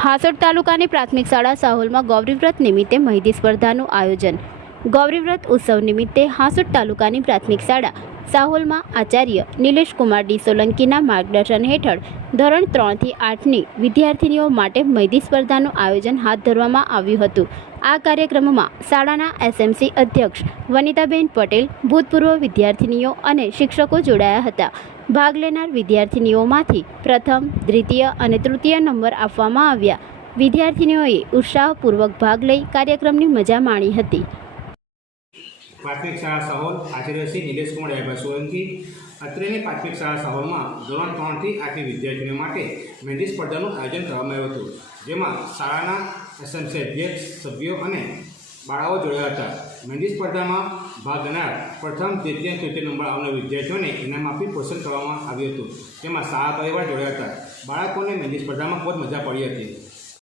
હાસોડ તાલુકાની પ્રાથમિક શાળા સાહોલમાં ગૌરીવ્રત નિમિત્તે મહિતી સ્પર્ધાનું આયોજન. ગૌરીવ્રત ઉત્સવ નિમિત્તે હાસોડ તાલુકાની પ્રાથમિક શાળા સાહોલમાં આચાર્ય નિલેશ કુમાર ડી સોલંકીના માર્ગદર્શન હેઠળ ધોરણ ત્રણથી આઠની વિદ્યાર્થીનીઓ માટે મહિતી સ્પર્ધાનું આયોજન હાથ ધરવામાં આવ્યું હતું. આ કાર્યક્રમમાં શાળાના એસએમસી અધ્યક્ષ વનિતાબેન પટેલ, ભૂતપૂર્વ વિદ્યાર્થીનીઓ અને શિક્ષકો જોડાયા હતા. ભાગ લેનાર વિદ્યાર્થીનીઓમાંથી પ્રથમ, દ્વિતીય અને તૃતીય નંબર આપવામાં આવ્યા. વિદ્યાર્થીનીઓએ ઉત્સાહપૂર્વક ભાગ લઈ કાર્યક્રમની મજા માણી હતી. પ્રાથમિક શાળા સહોલ આચાર્ય શ્રી નિલેશ કુમાર ડાયાભાઈ સોલંકી અત્રેની પ્રાથમિક શાળા સહોલમાં ધોરણ ત્રણથી આઠની વિદ્યાર્થીઓ માટે મહેંદી સ્પર્ધાનું આયોજન કરવામાં આવ્યું હતું, જેમાં શાળાના એસએમસી અધ્યક્ષ, સભ્યો અને બાળાઓ જોડાયા હતા. મહેંદી સ્પર્ધામાં ભાગ લેનાર પ્રથમ, દ્વિતીય તૃતીય નંબર આવનાર વિદ્યાર્થીઓને ઇનામ આપી પોષણ કરવામાં આવ્યું હતું. તેમાં શાળા પરિવાર જોડાયા હતા. બાળકોને મહેંદી સ્પર્ધામાં જ મજા પડી હતી.